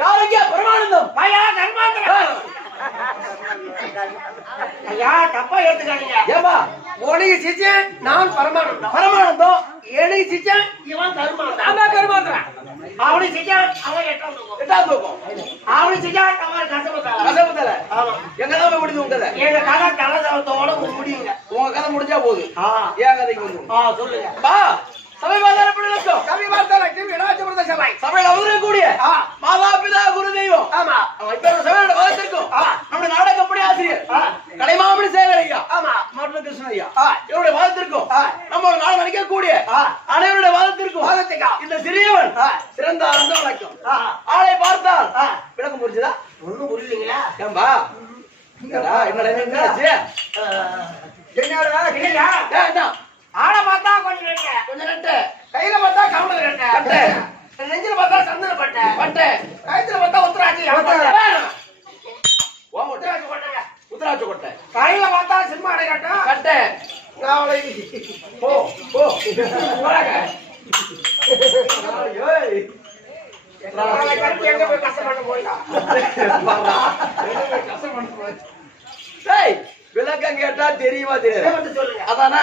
யாருங்க பரமானந்தம் ஐயா கர்மாந்திரம் ஐயா தப்பா எடுத்துக்காதீங்க. ஏப்பா உனக்கு சிச்சன் நான் பரமானந்தம் பரமானந்தம் எனக்கு சிச்சன் இவன் கர்மாந்திரம் நான் கர்மாந்திரம் அவனுக்கு சிச்சன் அவன் எட்டாம் தூக்கம் அவனுக்கு சிச்சன் அவன் கசபத்தல ஆமா எங்கதான் போய் முடிஞ்சு உங்க எங்க கதை தலதளத்தோட முடியுங்க. உங்க கதை முடிஞ்சா போகுது ஏன் கதைக்கு வந்து சொல்லுங்க பா சபை வாதாரப்படும் கவி வார்த்தை விராஜபுரத சபை சபையில் அவதரக்கூடிய மாதா பிதா குரு தெய்வம் ஆமா இப்ப சபையோட வாதத்திற்கும் நம்முடைய நாடக கம்பெனி ஆசிரியர் கலைமாமணி சேகர் ஐயா ஆமா மாற்று கிருஷ்ணன் ஐயா இவருடைய வாதத்திற்கும் நம்ம நாடு மணிக்கக்கூடிய அனைவருடைய வாதத்திற்கும் இந்த சிறியவன் சிறந்த ஆனந்த வணக்கம் ஆளை பார்த்தால் விளக்கம் புரிஞ்சுதா ஒண்ணும் புரியலீங்களா ஏம்பா என்னாச்சு என்ன ஆளை பார்த்தா கொஞ்சம் ரெட்டு கையில பார்த்தா கவுண்டர் ரெட்டு நெஞ்சில பார்த்தா சந்தன பட்டை கழுத்துல பார்த்தா உத்தராட்சி உத்தராட்சி கொட்டை கையில பார்த்தா சினிமா அடை கட்டை நாளை போ போ எங்க போய் கஷ்டப்பட்டு போயிடலாம் விளக்கம் கேட்டா தெரியுமா தெரியாது சொல்லுங்க அதானே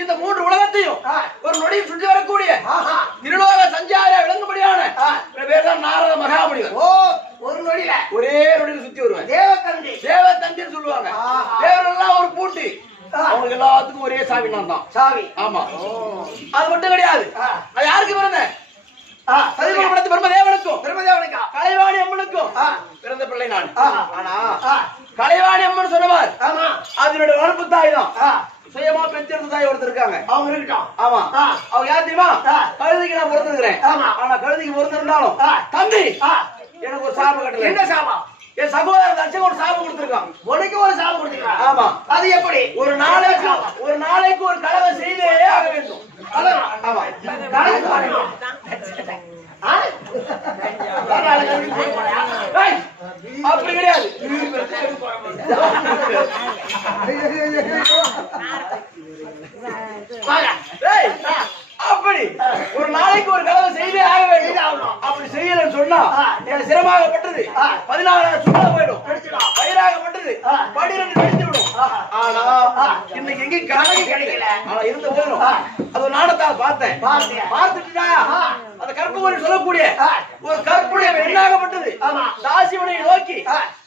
இந்த மூன்று உலகத்தையும் ஒரு நொடியில் சுற்றி வரக்கூடிய திருலோக சஞ்சார விளங்கும்படியான பேர் தான் நாரத மகாமுனிவர். ஒரு நொடியில ஒரே நொடியில் சுத்தி வருவேன். தேவதந்தின்னு சொல்லுவாங்க. தேவரெல்லாம் ஒரு பூட்டி அவங்களுக்கு எல்லாத்துக்கும் ஒரே சாவி நான் தான் சாவி. ஆமா அது மட்டும் கிடையாது. அது யாருக்கு பிறந்தேன் பிரம்மதேவனுக்கும் கலைவாணி அம்மனுக்கும் பிறந்த பிள்ளை நான். ஆனா கலைவாணி அம்மன் சொன்னவார் அதனுடைய வளர்ப்பு தாய் தான். சுயமா பெற்றெடுத்த தாய் ஒருத்தர் இருக்காங்க. அவங்க இருக்கட்டும். ஆமா அவங்க யார் தெரியுமா? கழுதைக்கு நான் பிறந்திருக்கிறேன். ஆனா கழுதைக்கு பிறந்திருந்தாலும் தம்பி எனக்கு ஒரு சாபம் கட்டல. என்ன சாபம்? என் சகோதரர் தச்சு ஒரு சாபம் கொடுத்திருக்கான். உனக்கு ஒரு சாபம் கொடுத்திருக்கான். ஆமா அது எப்படி? ஒரு நாளைக்கு ஒரு கலவை செய்தே ஆக வேண்டும். ஆமா அப்படி கிடையாது. அப்படி ஒரு நாளைக்கு ஒரு கலவை செய்தே ஆக வேண்டும். அப்படி செய்யலன்னு சொன்னா என் சிரமாகப்பட்டது 16 சும்மா போயிடும். வயிறாகப்பட்டது 12 கழித்து விடும். ஆனா இன்னைக்கு எங்கேயும் கணக்கு கிடைக்கல. ஆனா இருந்த போதும் அது ஒரு நாடத்தால் பார்த்தேன். பார்த்துட்டா அந்த கற்பூரி சொல்லக்கூடிய ஒரு கற்புடைய பெண்ணாகப்பட்டது தாசிவனை நோக்கி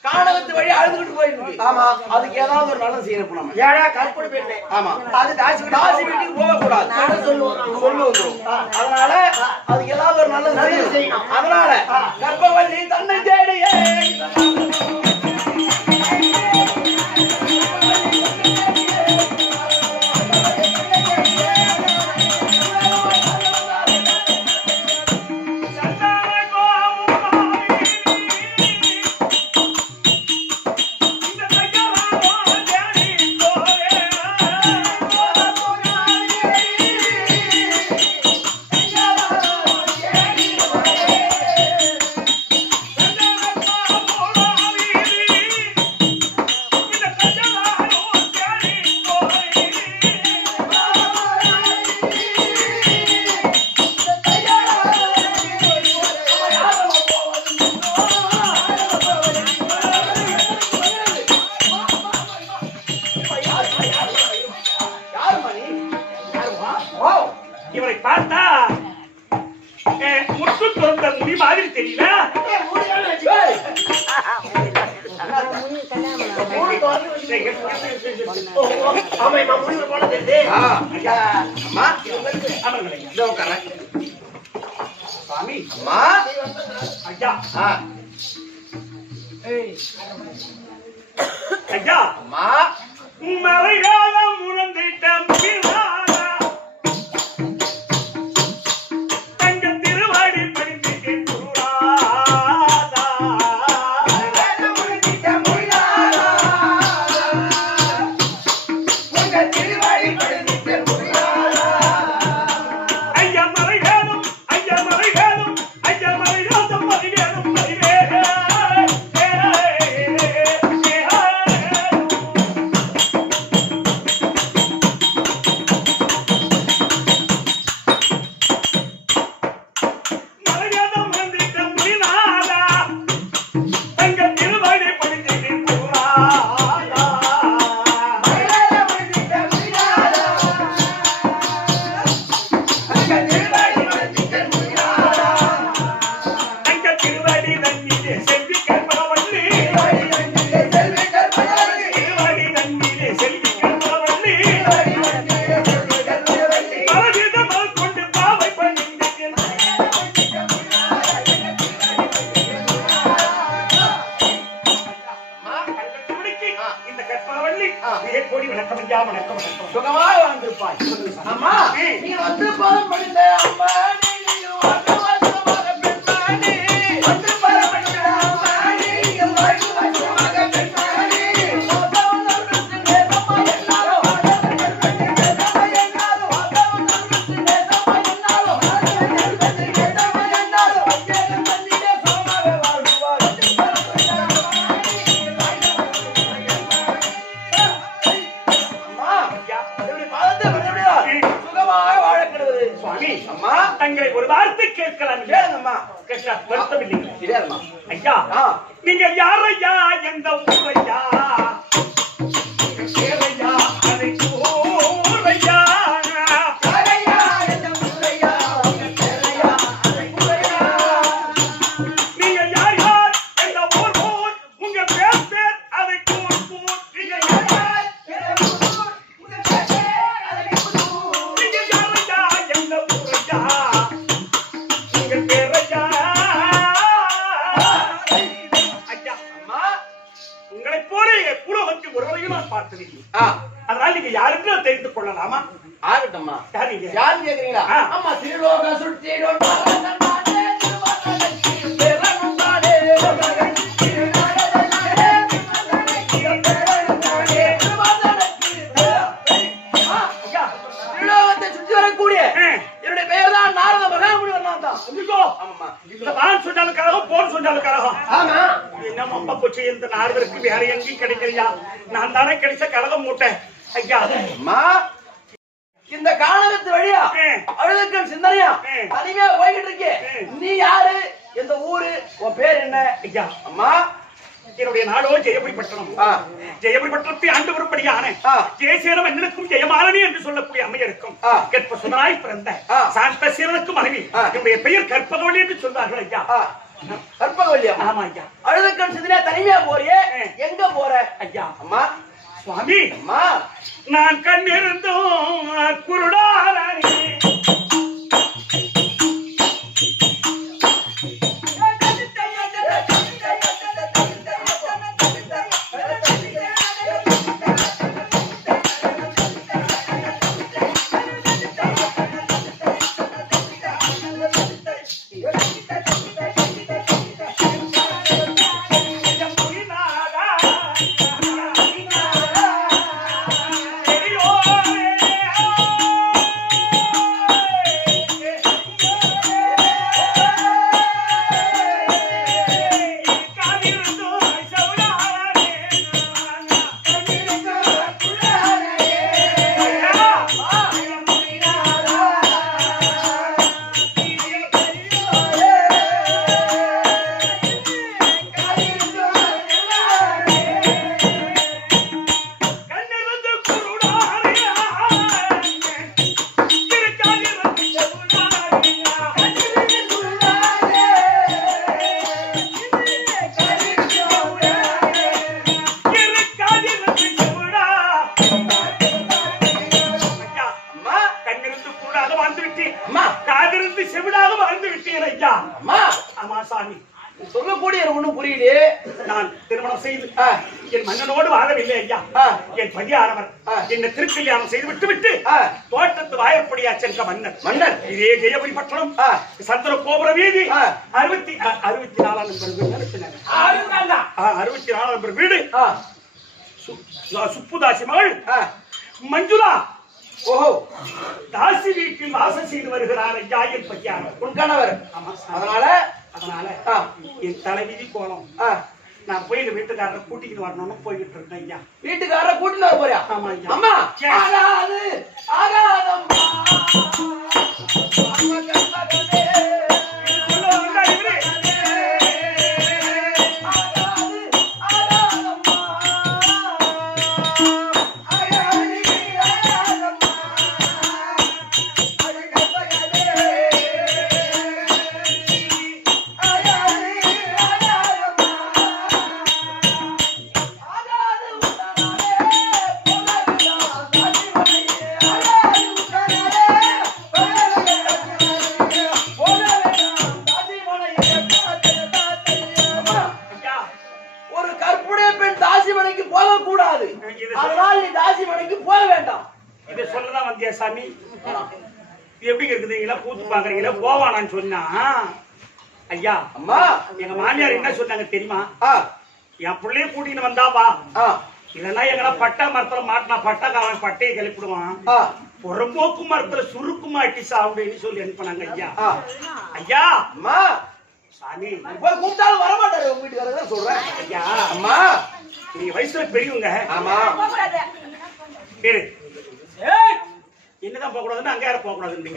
காணகத்து வழி அழுதுகிட்டு போயிருக்கு. ஆமா அதுக்கு ஏதாவது ஒரு நல்லது செய்யணும். நம்ம ஏடா கற்புடி பெண்ணு. ஆமா அது தாசி வீட்டுக்கு போக கூடாது சொல்லுவோம். அதனால அதுக்கு ஏதாவது ஒரு நல்லது செய்யணும். அதனால கற்பவல்லி தன்னை தேடியே இவரை பார்த்தா முட்டு துறந்த முடி மாதிரி தெரியல. ஐயா மறைகாலம் உணர்ந்திட்ட Mira, சொல்லி கோடி வணக்கம் ஐயா, வணக்கம் வணக்கம். சுகமாக வாழ்ந்திருப்பாய். அம்மா நீ வந்து பதம் படித்த அம்மா தங்களை ஒரு வார்த்தை கேட்கலாம். கேளுங்கம்மா. கேட்டா வருத்தம் இல்லைங்க. இல்லையாம்மா. ஐயா நீங்க யாரையா, எந்த ஊரையா, சேவையா, அதை ஊரையா, யாரையா, எந்த ஊரையா, சேவையா, அதை ஊரையா. நீங்க யார் யார், எந்த ஊர் ஊர், உங்க பேர் பேர், அதை ஊர் ஊர். நீங்க யார் யார், எந்த ஊர், உங்க பேர் அதை ஊர். நீங்க யாரையா, எந்த ஊரையா, உங்க பேரையா. ஐயா அம்மா உங்களைப் போல புலகத்தில் ஒருவரையும் நான் பார்த்ததில்லை. ஆ அதனால் நீங்க யாருக்கு தெரிந்து கொள்ளலாமா? ஆகட்டும்மா. யார் நீங்க? யாரு கேக்குறீங்களா? அம்மா திருலோக சுற்றிடும் பரதநாடே திருவதனி பெறனுண்டாடே திருவதனி திருலோகத்தை சுற்றி வரக்கூடிய என்னுடைய பெயர் தான் நாரத மகாமுனிவர். நான் தான். ஆமாம்மா. இந்த தான் சொன்னாலும் கழகம், போன் சொன்னாலும் கழகம். ஆமா. என்ன மம்ப போச்சு, இந்த நாரதருக்கு வேற எங்கேயும் கிடைக்கலையா? நான் தானே கிடைச்ச கழகம் மூட்டை. ஐயா அம்மா இந்த காலகத்து வழியா அழுதுக்கள் சிந்தனையா தனிமையா போய்கிட்டு இருக்கே. நீ யாரு, எந்த ஊரு, உன் பேர் என்ன? ஐயா அம்மா என்னுடைய நாடோ ஜெயபுரி பட்டணம். ஜெயபுரி பட்டணத்தை ஆண்டு வரும்படியான ஜெயசேனம் என்னுக்கும் ஜெயமாலனி என்று சொல்லக்கூடிய அம்மையருக்கும் கற்ப சுதனாய் பிறந்த சாந்த சீரனுக்கும் மனைவி. என்னுடைய பெயர் கற்பகவல்லி என்று சொல்வார்கள். ஐயா கற்பகவல்லியா? ஆமா ஐயா. அழுதுக்கள் சிந்தனையா தனிமையா போறியே, எங்க போற? ஐயா அம்மா சுவாமி அம்மா நான் கண்ணிருந்தும் குருடானே. சொல்லக்கூடிய ஒண்ணும் புரியலையே. நான் திருமணம் செய்து என் மன்னனோடு வாழவில்லை ஐயா. என் பையானவர் என்னை திருக்கல்யாணம் செய்து விட்டு தோட்டத்து வாயப்படியா சென்ற மன்னர் இதே ஜெயபுரி பட்டணம் சந்திர கோபுர வீதி 64 நம்பர் வீடு சுப்புதாசி மகள் மஞ்சுளா ஓஹோ தாசி வீட்டில் வாசம் செய்து வருகிறார் ஐயா என் பையானவர். உன் கணவர்? அதனால என் தலைவிதி கோலம் நான் போய் எங்க வீட்டுக்காரரை கூட்டிக்கிட்டு வரணும்னு போய்கிட்டு இருக்கேன் ஐயா. வீட்டுக்காரரை கூட்டிட்டு வர போறியா? ஆமா ஐயா. அம்மா ஆகாது ஆகாதம்மா அதனால் நீ தாசி மனைக்கு போக வேண்டாம். இதை சொல்லதான் வந்தியா சாமி? இது எப்படி இருக்குதுங்களா? கூத்து பாக்குறீங்களா? போவானான்னு சொன்னா ஐயா அம்மா எங்க மாமியார் என்ன சொன்னாங்க தெரியுமா? ஆ என் பிள்ளைய கூட்டின்னு வந்தாவா, ஆ இல்லைன்னா எங்கன்னா பட்டா மரத்துல மாட்டினா பட்டாக்காரன் பட்டையை கிளப்பிடுவான், ஆ புறம்போக்கு மரத்துல சுருக்கு மாட்டி சாப்பிடுன்னு சொல்லி அனுப்பினாங்க ஐயா. ஆ ஐயா அம்மா சாமி போய் கூப்பிட்டாலும் வர மாட்டாரு உங்க வீட்டுக்காரர் தான் சொல்றேன். ஐயா அம்மா நீங்க வயசுல பெரியவங்க. ஆமா பேரு என்னதான் போக கூடாதுன்னு அங்க யாரும் போக கூடாதுன்னு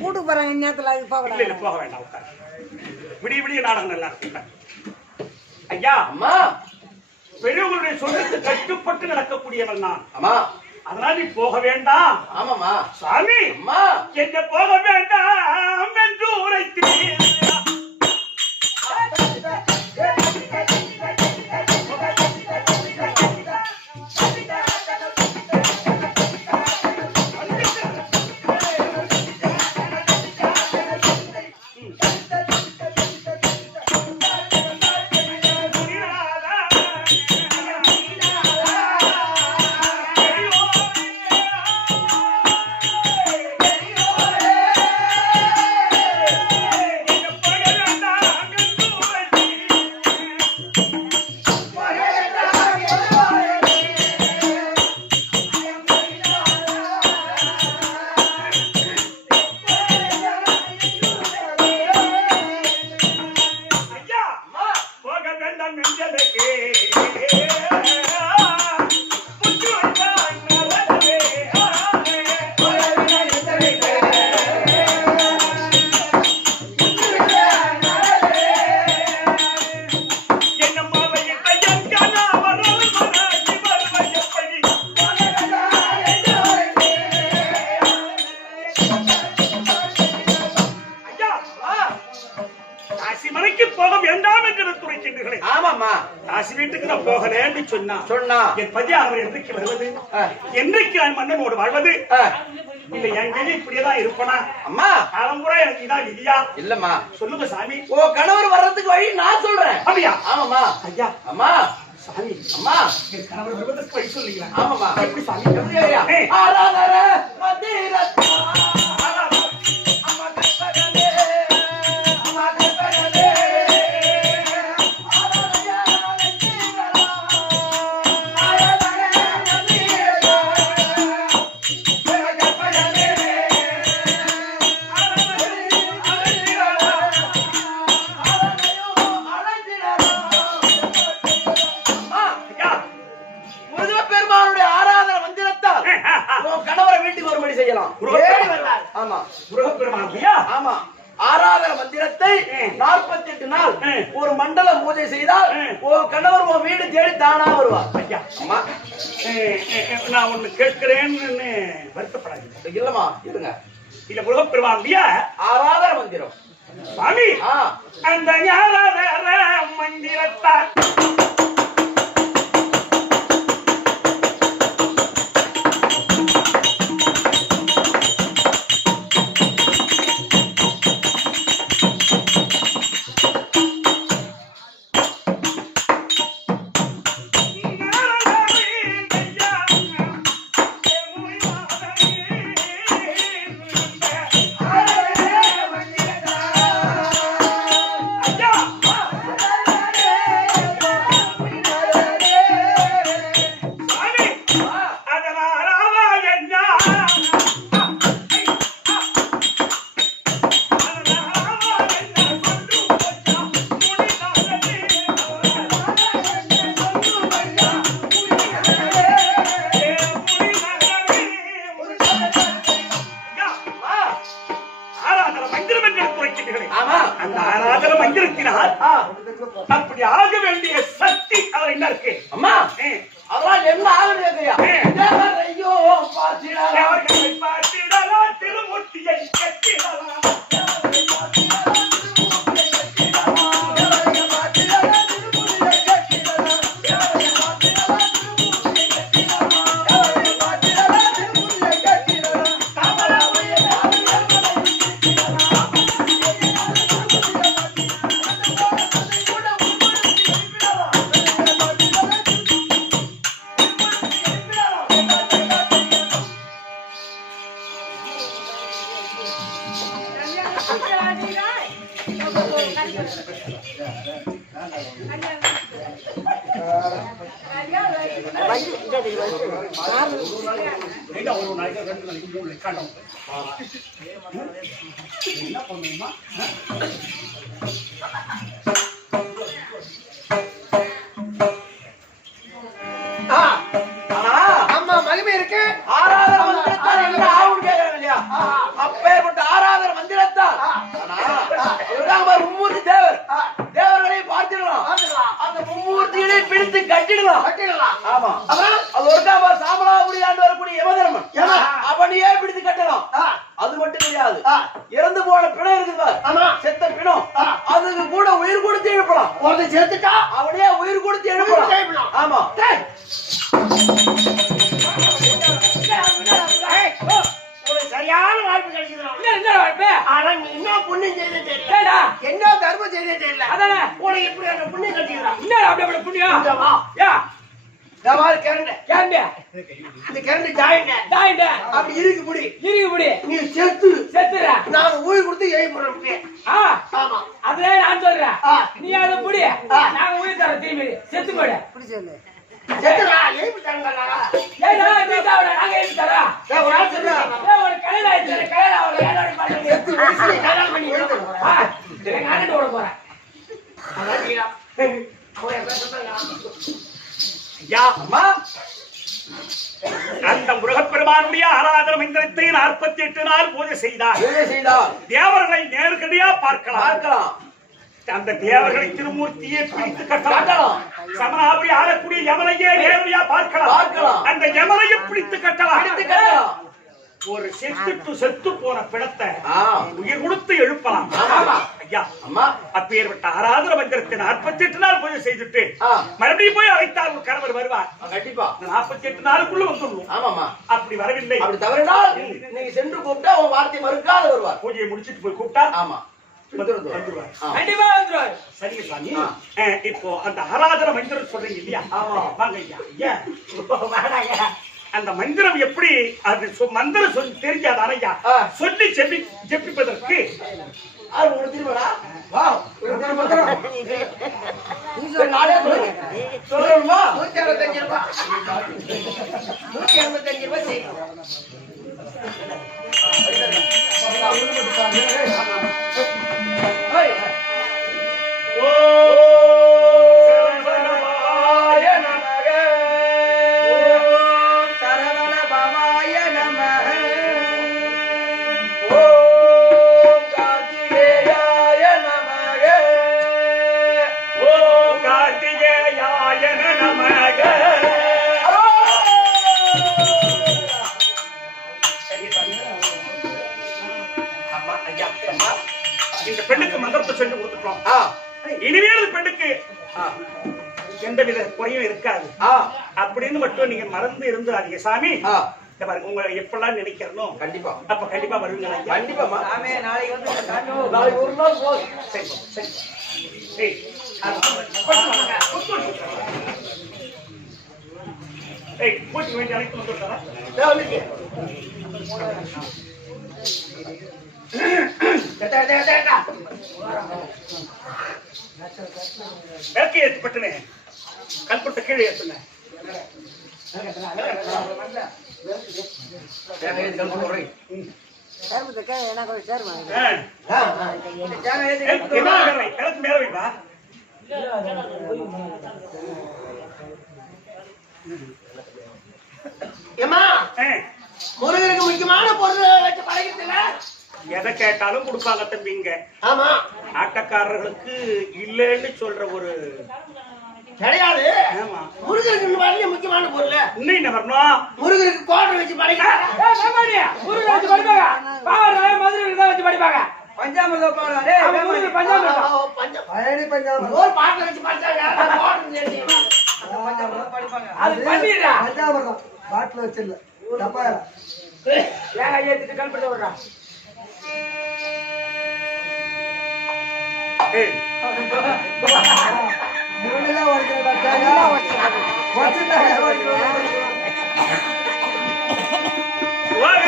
கூட்டு போறாங்க இந்நேரத்துல அது போக இல்ல இல்ல போக வேண்டாம். உட்கார். விடிய விடிய நாடகம் நல்லா இருக்கு. ஐயா அம்மா பெரியவங்களுடைய சொல்லுக்கு கட்டுப்பட்டு நடக்கக்கூடியவன் நான். அம்மா அதனால நீ போக வேண்டாம். ஆமாம்மா சாமி அம்மா என்ன போக வேண்டாம் என்று உரைக்கிறேன். போக வேண்டாம் என்று துரைக்கின்றீர்களே. ஆமாம்மா காசி வீட்டுக்கு நான் போகலன்னு சொன்னா என் பதியானவர் என்றைக்கு வருவது, என்றைக்கு நான் மன்னனோடு வாழ்வது? இல்ல என் கையில் இப்படியேதான் இருப்பனா? அம்மா காலம்புறா எனக்கு இதான் விதியா? இல்லம்மா சொல்லுங்க சாமி. ஓ கணவர் வர்றதுக்கு வழி நான் சொல்றேன். அப்படியா? ஆமாம்மா ஐயா அம்மா சாமி அம்மா என் கணவர் வருவதற்கு வழி சொல்லுங்களா? ஆமாம்மா எப்படி சாமி? எப்படி ஐயா? ஆராதர மந்திரத்தா செய்யலாம். ஆமா முருகப்பெருமானியா? ஆமா ஆராதன மந்திரத்தை 48 நாள் ஒரு மண்டல பூஜை செய்தால் ஒரு கணவர் உன் வீடு தேடி தானா வருவார். ஐயா அம்மா நான் ஒண்ணு கேட்கிறேன்னு வருத்தப்படாது. இல்லம்மா இருங்க. இல்ல முருகப்பெருமானியா ஆராதன மந்திரம் சாமி அந்த ஆராதன மந்திரத்தால் அப்படி ஆக வேண்டிய சக்தி அவர் என்ன இருக்கு? அம்மா அதெல்லாம் என்ன ஆகுது? ஐயோ பார்த்திடலாம் திருமூர்த்தியை கட்டிடலாம். ஒரு நாளைக்கு 2 நாளைக்கு 3 நாளைக்கு காட்டும் என்ன பண்ணுமா அம்மா மகிமை இருக்கு. ஆராதன மந்திரத்தால் என்ன ஆகும் கேக்குறாங்க இல்லையா? அப்பேற்பட்ட ஆராதன மந்திரத்தால் மும்மூர்த்தி தேவர் தேவர்களை பார்த்திடலாம். அந்த மும்மூர்த்திகளை பிடித்து கட்டிடலாம். ஆமா, அது ஒரு சாமலாபுரி ஆண்டு வரக்கூடிய யமதர்மன் அவனையே பிடித்து கட்டலாம். அது மட்டும் கிடையாது, இறந்து போன பிணம் இருக்குது, செத்த பிணம், அதுக்கு கூட உயிர் கொடுத்து எழுப்பலாம். ஒருத்தன் செத்துட்டா அவனையே உயிர் கொடுத்து எழுப்பலாம். ஆமா, சரியான வாய்ப்பு கிடைக்குது. என்ன வாய்ப்பு? ஆனா நீ என்ன புண்ணியம் செய்த தெரியல, என்ன தர்மம் செய்த தெரியல. அதானே உனக்கு இப்படி அந்த புண்ணியம் கட்டிக்கிறான். என்ன அப்படி புண்ணியம்? இந்த கரண்ட் ஜாயிண்ட் அப்படி இருக்கு முடி நீ செத்துற, நான் உயிர் கொடுத்து எழுப்புறேன். ஆமா, அதுல நான் சொல்றேன், நீ அதை புடி, நாங்க உயிர் தர திரும்பி செத்து போயிட. செத்துறா எழுப்பி தரங்க. நாங்க எழுதி தரோம். ஒரு ஆள் சொல்றேன், ஒரு கல்யாணம் ஆயிடுச்சு, கல்யாணம் கல்யாணம் பண்ணி ஆண்டு ஓட போறேன். அம்மா, அந்த முருகப்பெருமானுடைய ஆராதன மந்திரத்தை 48 நாள் பூஜை செய்தார். தேவர்களை நேரடியா பார்க்கலாம். அந்த தேவர்களை திருமூர்த்தியை பிடித்து கட்டலாம். சமணாபுரி ஆளக்கூடிய யமனையே நேரடியா பார்க்கலாம். அந்த யமனையை பிடித்து கட்டலாம். ஒரு செத்து போன பிணத்தை உயிர் கொடுத்து எழுப்பலாம். ஐயா, அம்மா, அப்பேற்பட்ட ஆராதன மந்திரத்தை 48 நாள் பூஜை செய்துட்டு மறுபடியும் போய் அழைத்தால் ஒரு கணவர் வருவார். கண்டிப்பா 48 நாளுக்குள்ள வந்துடணும். ஆமாமா, அப்படி வரவில்லை, அப்படி தவறினால் நீங்க சென்று கூப்பிட்டா உங்க வார்த்தை மறுக்காத வருவார். பூஜையை முடிச்சிட்டு போய் கூப்பிட்டா ஆமா சரிங்க சாமி. இப்போ அந்த ஆராதன மந்திரம் சொல்றீங்க இல்லையா? வாங்க ஐயா. அந்த மந்திரம் எப்படி அது மந்திரம் சொல்லி தெரிஞ்சாத ஐயா சொல்லி ஜெபிப்பதற்கு சொல்லணுமா? 165 ரூபாய் 185 ரூபாய் செய்யும். இந்த பெண்ணுக்கு மந்திரத்தை சொல்லி கொடுத்துட்டோம். இனிமேல் பெண்ணுக்கு எந்தவித குறையும் இருக்காது அப்படின்னு மட்டும் நீங்க மறந்து இருந்துடாதீங்க சாமி. உங்களை எப்பெல்லாம் நினைக்கிறோம் கண்டிப்பா அப்ப கண்டிப்பா வருவீங்க. கண்டிப்பா நாளைக்கு வந்து நாளைக்கு ஒரு நாள் போதும். சரி சரி சரி போச்சு வேண்டிய அழைத்து வந்துட்டாரா? விளக்கு ஏற்பட்டுனே கல்புட்ட கீழே ஏற்றுங்க. மேல வைப்பா. முருகனுக்கு முக்கியமான பொருள் வச்சு பழகிட்டுல எதை கேட்டாலும் கொடுப்பாங்க தம்பிங்க. ஆமா, ஆட்டக்காரர்களுக்கு இல்லன்னு சொல்ற ஒரு கிடையாது. ஆமா, முருகனுக்கு வரல முக்கியமான பொருள் இன்னும் என்ன வரணும்? முருகனுக்கு கோட்டை வச்சு படிப்பாங்க. பஞ்சாமிரதம் பாட்டில் வச்சு படிச்சாங்க. பாட்டில் வச்சிடல ஏத்துட்டு கல்பட்ட விடுறா.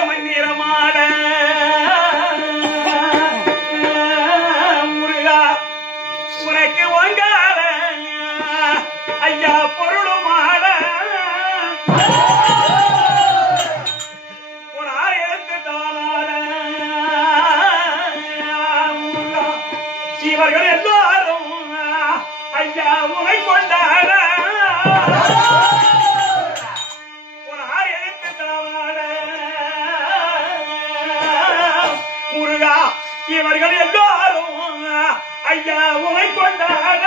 மந்திரமாட முருகா உனக்கு ஒங்கால ஐயா பொருளுமாட இவர்கள் எல்லாரும் ஐயா உமை கொண்டாட ஒரு 6 எழுத்து தாவாட முருகா இவர்கள் எல்லாரும் ஐயா உமை கொண்டாட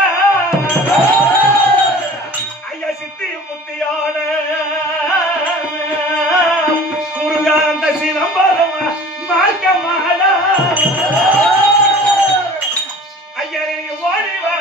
ஐயா சித்தியும் முத்தியோட முருகா அந்த சிதம்பரம் மார்க்கமாடா ஐயா நீங்க ஓடிவா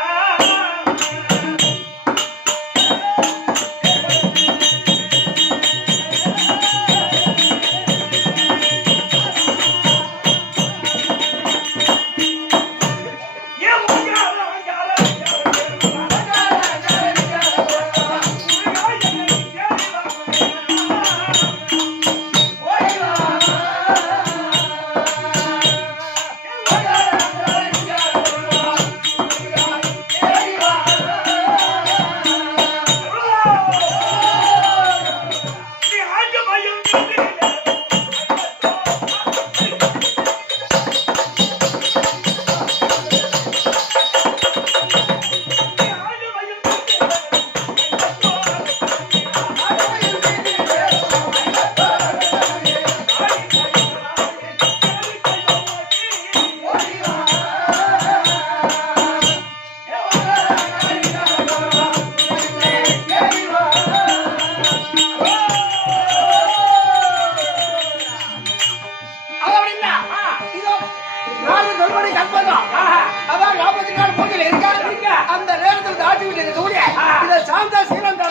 அந்த நேரத்தில் தாட்டி விட்டு இருக்கக்கூடிய இதை சாந்தா சீலம்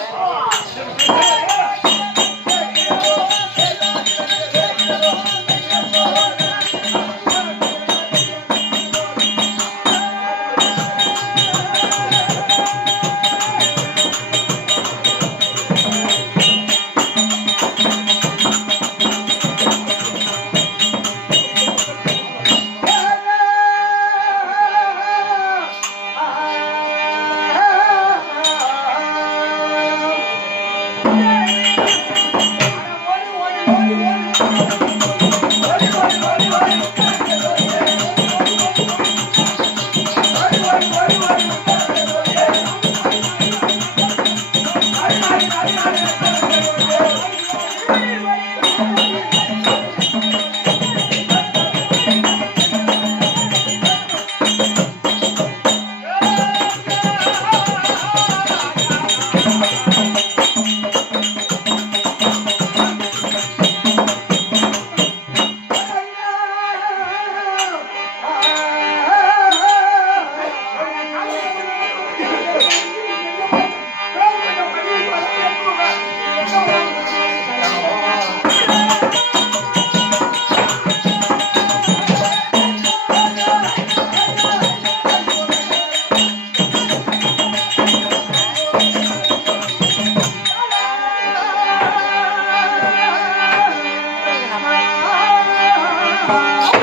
ஆ